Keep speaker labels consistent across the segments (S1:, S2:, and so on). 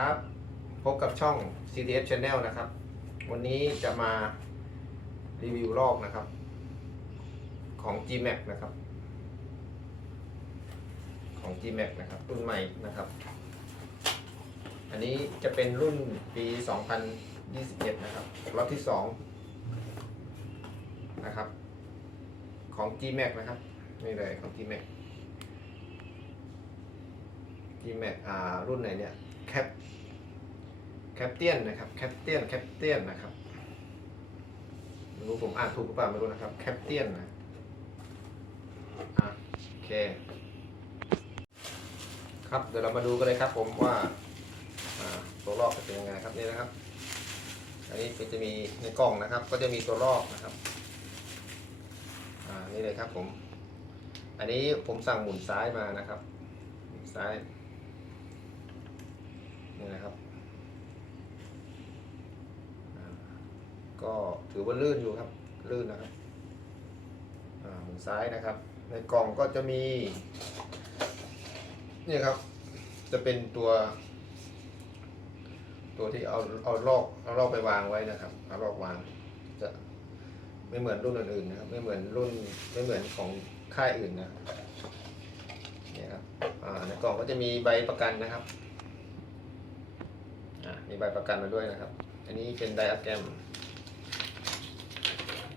S1: ครับ พบกับช่อง CTF Channel นะครับ วันนี้จะมารีวิวลอกนะครับ ของ Gmax นะครับ ของ Gmax นะครับ รุ่นใหม่นะครับ อันนี้จะเป็นรุ่นปี 2021 นะครับรอบที่ 2 นะครับ ของ Gmax นะครับ นี่เลยของ Gmax Gmax อ่ารุ่นไหนเนี่ย แคปแคปเตียนนะครับแคปเตียนแคปเตียนนะครับไม่รู้ผมอ่านถูกหรือเปล่าไม่รู้นะครับแคปเตียนนะอะโอเค ครับเดี๋ยวเรามาดูกันเลยครับผมว่าอ่าตัวลอกจะเป็นยังไงครับนี่นะครับ อันนี้จะมีในกล่องนะครับ ก็จะมีตัวลอกนะครับอ่านี่เลยครับผม อันนี้ผมสั่งหมุนซ้ายมานะครับหมุนซ้าย นี่นะครับ ก็ถือว่าลื่นอยู่ครับ ลื่นนะครับอ่าหมุนซ้ายนะครับ ในกล่องก็จะมี นี่ครับ จะเป็นตัว ตัวที่เอาเอาลอกเอาลอกไปวางไว้นะครับ เอาลอกวาง จะไม่เหมือนรุ่นอื่นๆนะครับ ไม่เหมือนรุ่นไม่เหมือนของค่ายอื่นนะนี่ครับในกล่องก็จะมีใบประกันนะครับ มีใบประกันมาด้วยนะครับ อันนี้เป็นไดอะแกรม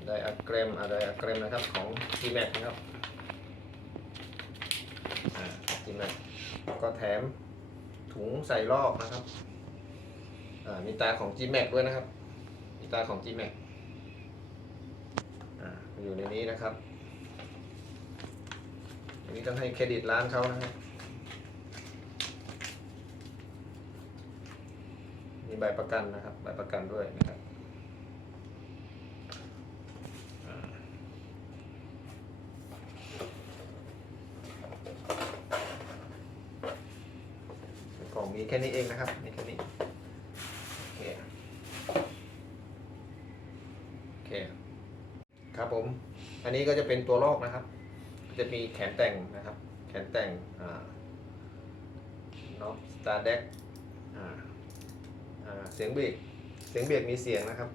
S1: ไดอะแกรมอะไดอะแกรมนะครับของ g m a x นะครับอ่า g m a x ก็แถมถุงใส่ลอกนะครับอ่ามีตาของ g m a x ด้วยนะครับ มีตาของ g m a x อ่าอยู่ในนี้นะครับ อันนี้ต้องให้เครดิตร้านเขานะครับ ใบประกันนะครับ ใบประกันด้วยนะครับกล่องมีแค่นี้เองนะครับ มีแค่นี้โอเคโอเค ครับผม อันนี้ก็จะเป็นตัวลอกนะครับ จะมีแขนแต่งนะครับ แขนแต่งอ่าน็อปสตาร์เด็ก เสียงเบรกเสียงเบรกมีเสียงนะครับ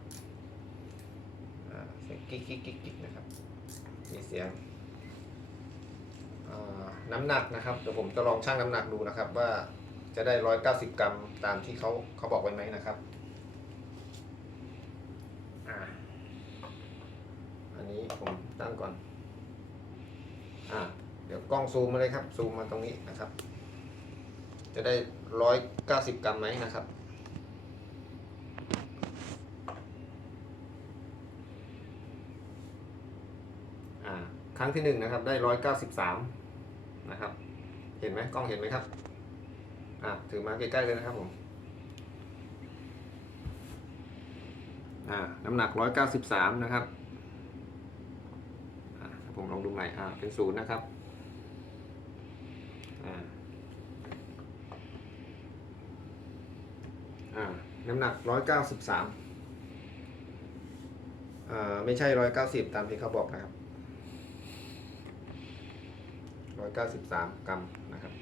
S1: เสียงกิ๊กกิ๊กกิ๊กกิ๊กนะครับ มีเสียงน้ำหนักนะครับเดี๋ยวผมจะลองชั่งน้ำหนักดูนะครับ ว่าจะได้ร้อยเก้าสิบกรัมตามที่เขาเขาบอกไว้ไหมนะครับอันนี้ผมตั้งก่อนอ่าเดี๋ยวกล้องซูมมาเลยครับซูมมาตรงนี้นะครับ จะได้ร้อยเก้าสิบกรัมไหมนะครับ อ่าค รั้งที่หนึ่งนะครับ ได้ร้อยเก้าสิบสามนะครับ เห็นไหมกล้องเห็นไหมครับ อ่าถือมาใกล้ๆเลยนะครับผม อ่า น้ำหนักร้อยเก้าสิบสามนะครับผมลองดูใหม่ อ่า เป็นศูนย์นะครับ อ่า อ่า น้ำหนักร้อยเก้าสิบสามอ่า ไม่ใช่ร้อยเก้าสิบตามที่เขาบอกนะครับ ร้อยเก้าสิบสามกรัมนะครับ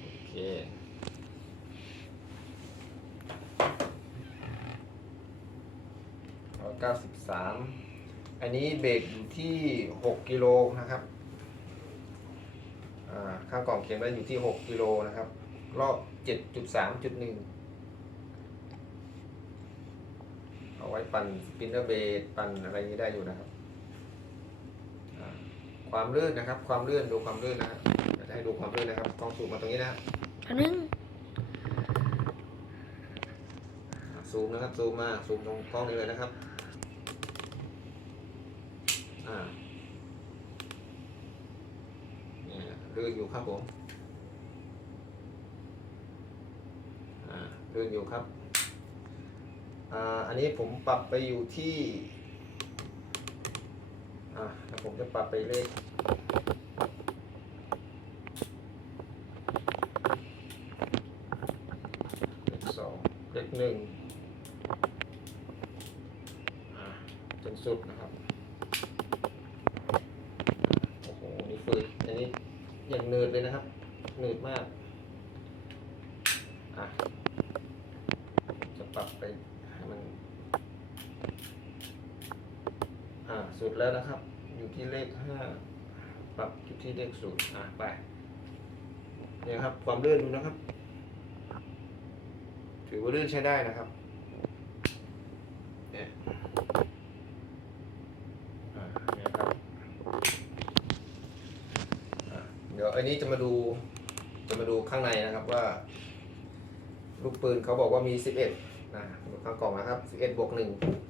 S1: โอเคร้อยเก้าสิบสามอันนี้เบรกอยู่ที่หกกิโลนะครับข้างกล่องเขียนไว้อยู่ที่หกกิโลนะครับ รอบเจ็ดจุดสามจุดหนึ่งเอาไว้ปั่นสปินเนอร์เบดปั่นอะไรนี้ได้อยู่นะครับ ความลื่นนะครับ ความลื่นดูความลื่นนะครับเดี๋ยวจะให้ดูความลื่นนะครับกล้องซูมมาตรงนี้นะครับ
S2: อันนึง
S1: อ่าซูมนะครับซูมมาซูมตรงกล้องนี้เลยนะครับอ่านี่ลื่นอยู่ครับผมอ่าลื่นอยู่ครับอ่าอันนี้ผมปรับไปอยู่ที่ อ่าผมจะปรับไปเลขเลขสองเลขหนึ่งจนสุดนะครับโอ้โหนี่ฝืดอันนี้อย่างเนิดเลยนะครับเนิดมากอะจะปรับไปให้มัน อ่า สุดแล้วนะครับ อยู่ที่เลขห้าปรับอยู่ที่เลขศูนย์อะไปเนี่ยครับ ความลื่นดูนะครับ ถือว่าลื่นใช้ได้นะครับเนี่ยอ่าเนี่ยครับเดี๋ยวอันนี้จะมาดูจะมาดูข้างในนะครับว่า ลูกปืนเขาบอกว่ามี 11นะดูข้างกล่องนะครับ 11บวก1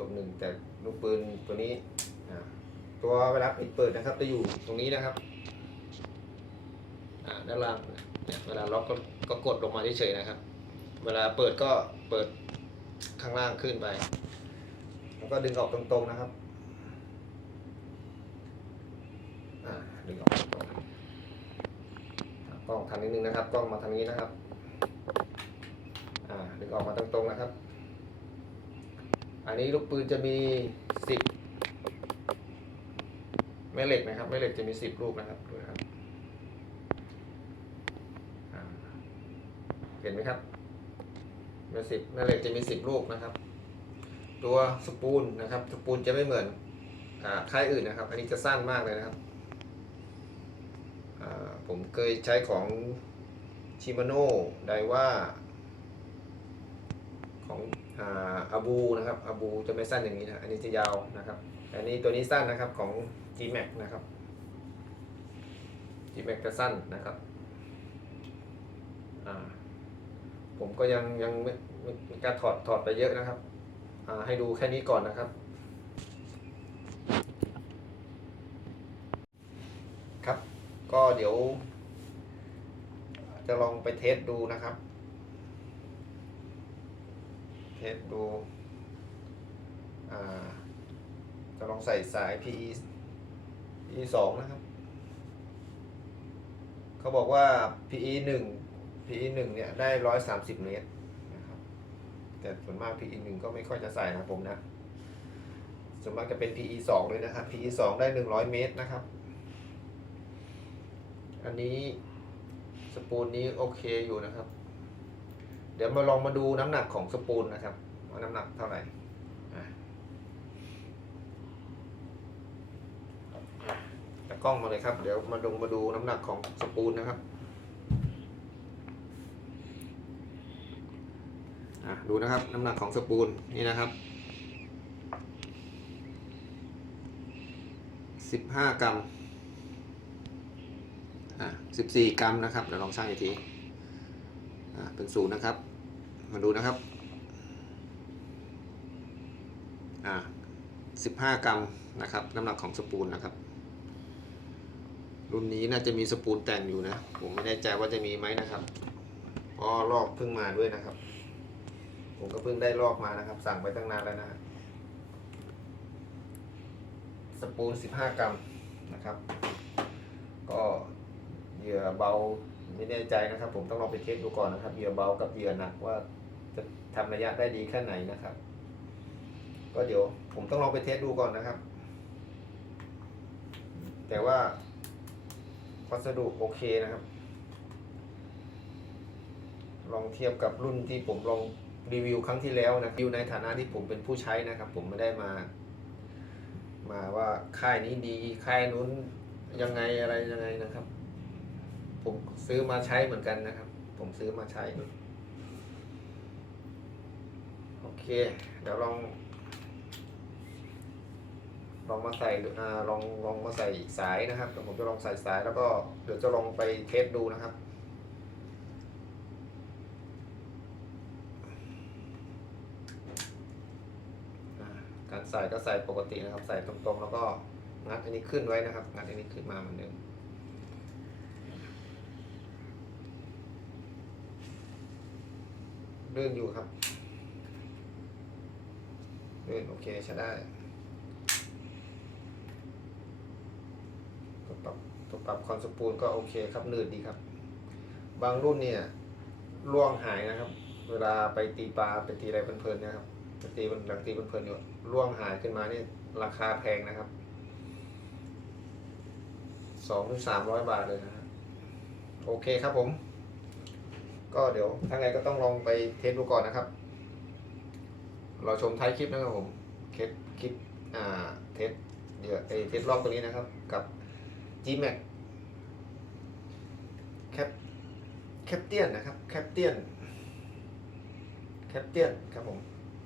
S1: บวก1แต่ลูกปืนตัวนี้ตัวเวลาปิดเปิดนะครับ จะอยู่ตรงนี้นะครับด้านล่างเนี่ยเวลาล็อกก็ก็กดลงมาเฉยๆนะครับ เวลาเปิดก็เปิดข้างล่างขึ้นไป แล้วก็ดึงออกตรงๆนะครับดึงออกตรงๆกล้องทางนิดนึงนะครับ กล้องมาทางนี้นะครับดึงออกมาตรงๆนะครับ อันนี้ลูกปืนจะมีสิบแม่เหล็กนะครับ แม่เหล็กจะมีสิบลูกนะครับดูนะครับ เห็นไหมครับแม่สิบแม่เหล็กจะมีสิบลูกนะครับ ตัวสปูลนะครับสปูลจะไม่เหมือนค่ายอื่นนะครับ อันนี้จะสั้นมากเลยนะครับ ผมเคยใช้ของชิมาโน่ไดว่า ของอาบูนะครับอาบูจะไม่สั้นอย่างนี้นะอันนี้จะยาวนะครับอันนี้ตัวนี้สั้นนะครับของ G-Max นะครับ G-Max จะสั้นนะครับผมก็ยังยังไม่ไม่กล้าถอดถอดไปเยอะนะครับให้ดูแค่นี้ก่อนนะครับ ครับก็เดี๋ยวจะลองไปเทสดูนะครับ เทสดูจะลองใส่สาย PE PE สองนะครับ เขาบอกว่า PE หนึ่ง PE หนึ่งเนี่ยได้ร้อยสามสิบเมตรนะครับ แต่ส่วนมาก PE หนึ่งก็ไม่ค่อยจะใส่นะผมนะ ส่วนมากจะเป็น PE สองเลยนะครับ PE สองได้หนึ่งร้อยเมตรนะครับ อันนี้สปูลนี้โอเคอยู่นะครับ ดี๋ยวมาลองมาดูน้ำหนักของสปูลนะครับว่าน้ำหนักเท่าไหร่อะแต่กล้องมาเลยครับ เดี๋ยวมาดูมาดูน้ำหนักของสปูลนะครับดูนะครับน้ำหนักของสปูลนี่นะครับสิบห้ากรัมอะสิบสี่กรัมนะครับเดี๋ยวลองชั่งอีกทีอะเป็นศูนย์นะครับ มาดูนะครับ อะสิบห้ากรัมนะครับ น้ำหนักของสปูลนะครับ รุ่นนี้น่าจะมีสปูลแต่งอยู่นะ ผมไม่แน่ใจว่าจะมีไหมนะครับเพราะลอกเพิ่งมาด้วยนะครับ ผมก็เพิ่งได้ลอกมานะครับ สั่งไปตั้งนานแล้วนะสปูล15กรัมนะครับ ก็เหยื่อเบาไม่แน่ใจนะครับ ผมต้องลองไปเทสดูก่อนนะครับเหยื่อเบากับเหยื่อหนักว่า ทำระยะได้ดีแค่ไหนนะครับ ก็เดี๋ยวผมต้องลองไปเทสดูก่อนนะครับ แต่ว่าวัสดุโอเคนะครับ ลองเทียบกับรุ่นที่ผมลองรีวิวครั้งที่แล้วนะรีวิวในฐานะที่ผมเป็นผู้ใช้นะครับ ผมไม่ได้มา มาว่าค่ายนี้ดีค่ายนู้นยังไงอะไรยังไงนะครับ ผมซื้อมาใช้เหมือนกันนะครับ ผมซื้อมาใช้ โอ เค เดี๋ยวลอง ลองมาใส่อ่าลองลองมาใส่สายนะครับเดี๋ยวผมจะลองใส่สายแล้วก็เดี๋ยวจะลองไปเทสดูนะครับการใส่ก็ใส่ปกตินะครับ ใส่ตรงๆ แล้วก็งัดอันนี้ขึ้นไว้นะครับ งัดอันนี้ขึ้นมาเหมือนเดิมเลื่อนอยู่ครับ ลื่นโอเคใช้ได้ตัวปรับตัวปรับคอนสปูลก็โอเคครับหนืดดีครับ บางรุ่นเนี่ยล่วงหายนะครับ เวลาไปตีปลาไปตีอะไรเพลินๆเนะครับไปตีมันหลังตีเพลินๆอยู่ล่วงหายขึ้นมาเนี่ยราคาแพงนะครับสองถึงสามร้อยบาทเลยนะครับโอเคครับผม ก็เดี๋ยวถ้าไงก็ต้องลองไปเทสดูก่อนนะครับ เราชมท้ายคลิปนะครับผมเคสคลิปอ่าเทสเดี๋ยวไอเทสรอบตัวนี้นะครับ กับ G-Max แคปแคปเตียนนะครับแคปเตียนแคปเตียนครับผม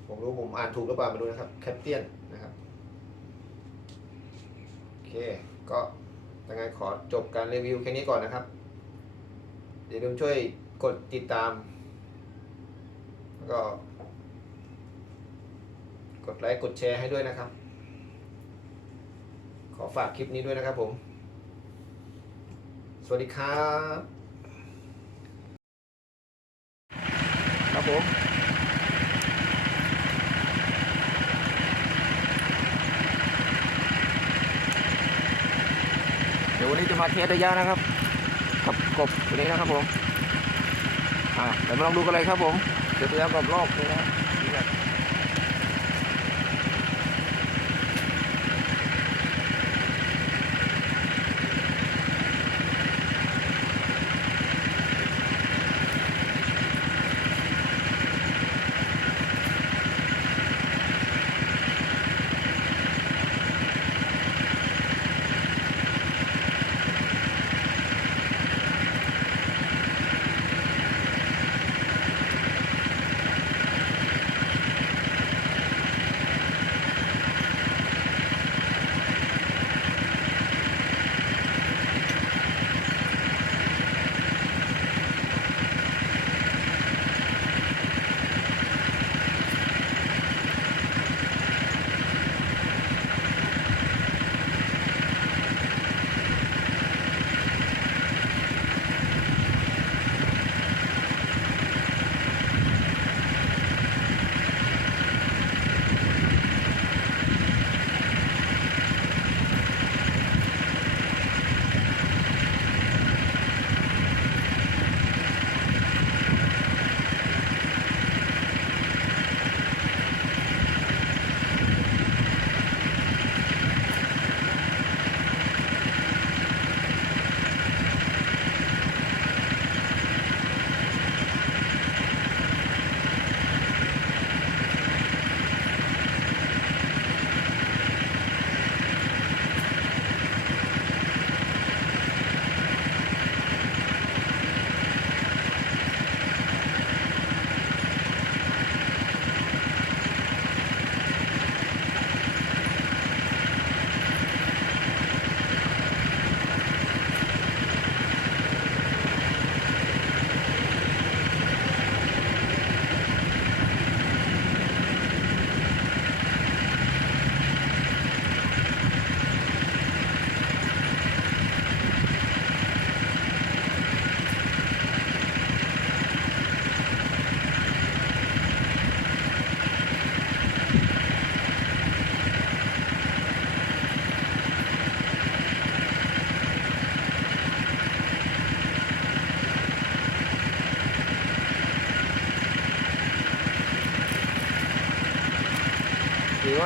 S1: ผมรู้ผมอ่านถูกหรือเปล่าไม่รู้นะครับแคปเตียนนะครับโอเคก็ยังไงขอจบการรีวิวแค่นี้ก่อนนะครับอย่าลืมช่วยกดติดตาม แล้วก็ กดไลค์กดแชร์ให้ด้วยนะครับ ขอฝากคลิปนี้ด้วยนะครับผม สวัสดีครับ ครับผมเดี๋ยววันนี้จะมาเทสระยะนะครับกับกบตัวนี้นะครับผม อ่าเดี๋ยวมาลองดูกันเลยครับผม เดี๋ยวระยะกับรอบเลยนะ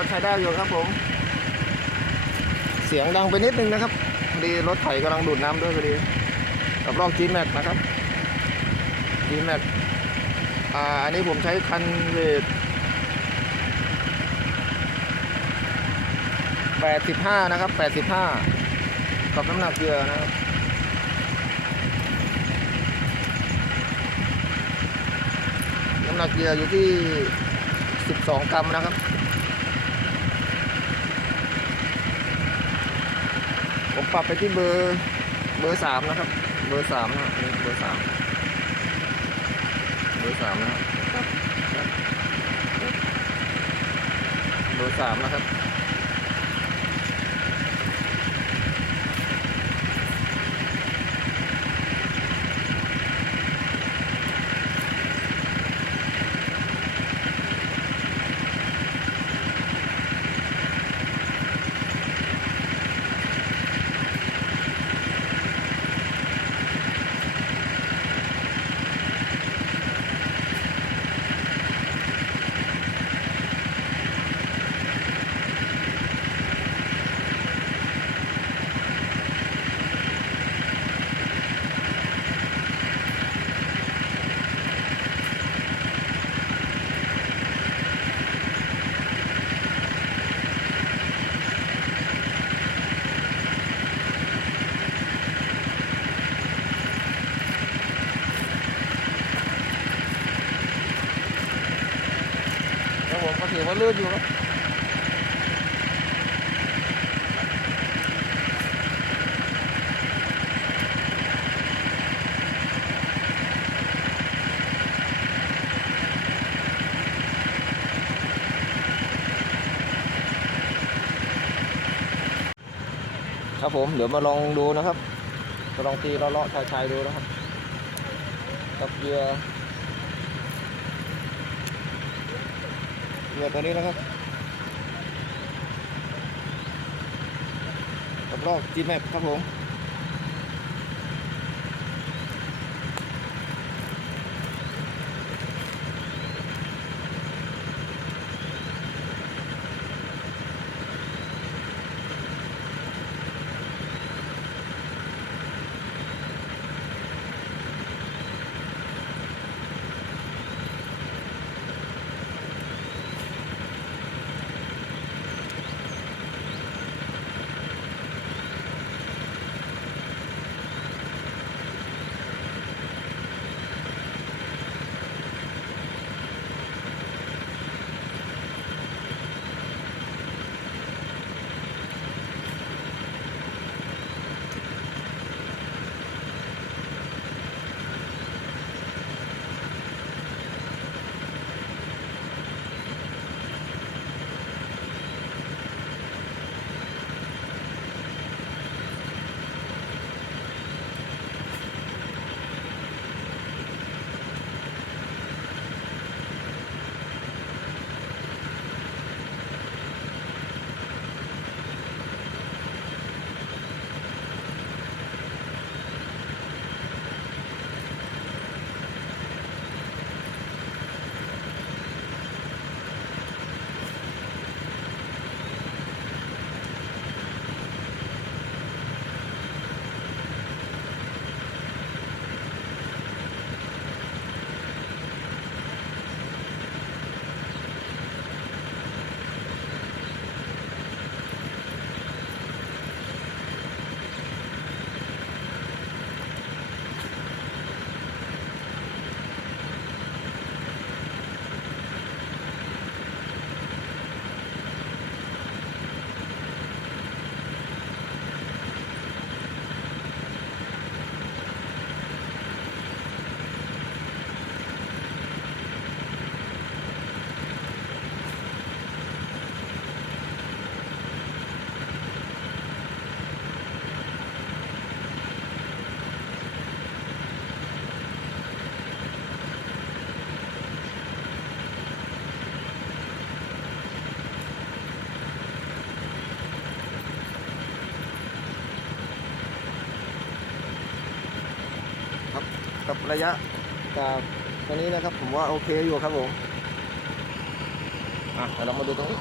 S1: ถใช้ได้อยู่ครับผม เสียงดังไปนิดนึงนะครับพอดีรถไถกำลังดูดน้ำด้วยพอดีกับลอก G-Max นะครับ G-Max อ่าอันนี้ผมใช้คันเวท85นะครับ85กับน้ำหนักเกลือนะครับน้ำหนักเกลืออยู่ที่ 12 กรัมนะครับ ผมปรับไปที่เบอร์เบอร์สามนะครับ เบอร์สามนะเบอร์สามเบอร์สามนะครับเบอร์สามนะครับ ลื่นอยู่ครับครับผมเดี๋ยวมาลองดูนะครับ มาลองตีเลาะๆชายๆดูนะครับ กับเหยื่อ เหยื่อตัวนี้นะครับกับลอกจีแมปครับผม ระยะจากตรงนี้นะครับ ผมว่าโอเคอยู่ครับผมอะเดี๋ยวเรามาดูตรงนี้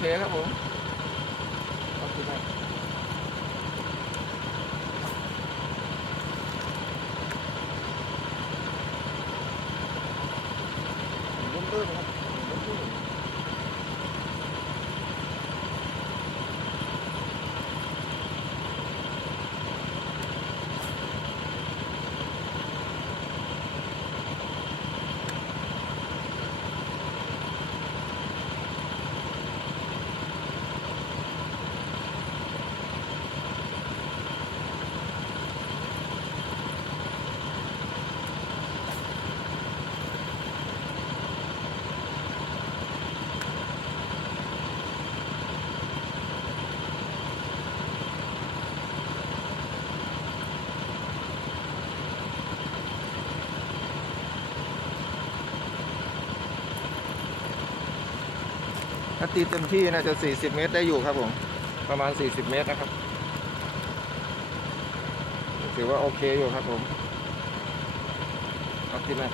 S1: ถือว่าโอเคครับผม เพิ่มครับรถตู้ถ้า ตีเต็มที่น่าจะ 40 เมตรได้อยู่ครับผม ประมาณ 40 เมตรนะครับ ถือว่าโอเคอยู่ครับผมเอาที่ไหน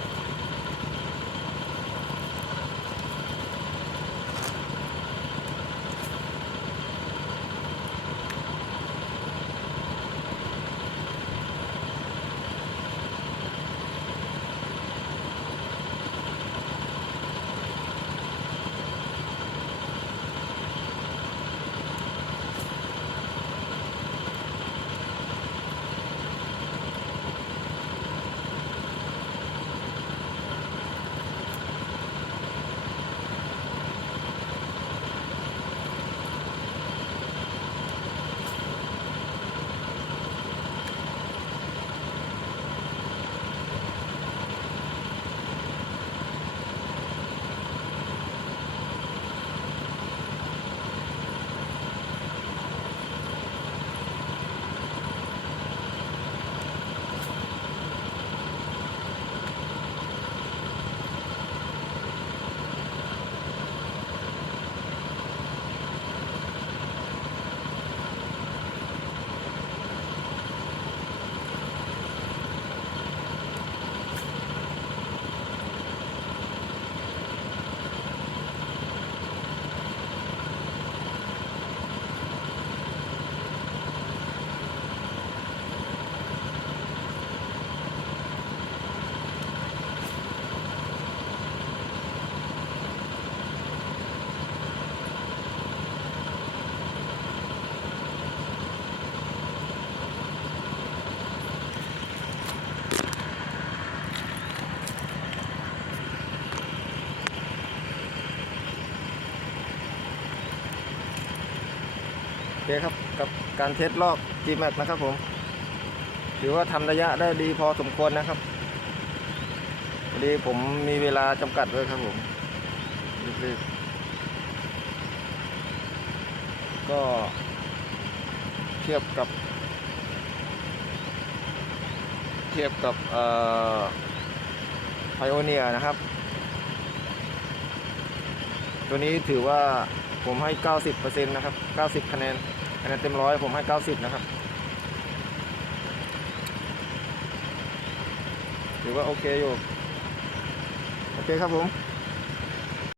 S1: เคครับกับการเทสลอก G-Max นะครับผมถือว่าทำระยะได้ดีพอสมควรนะครับพอดีผมมีเวลาจำกัดด้วยครับผมรีบๆก็เทียบกับ เทียบกับไพโอเนียนะครับ ตัวนี้ถือว่าผมให้ 90%นะครับ 90 คะแนน คะแนนเต็มร้อยผมให้ 90 นะครับ ถือว่าโอเคอยู่ โอเคครับผม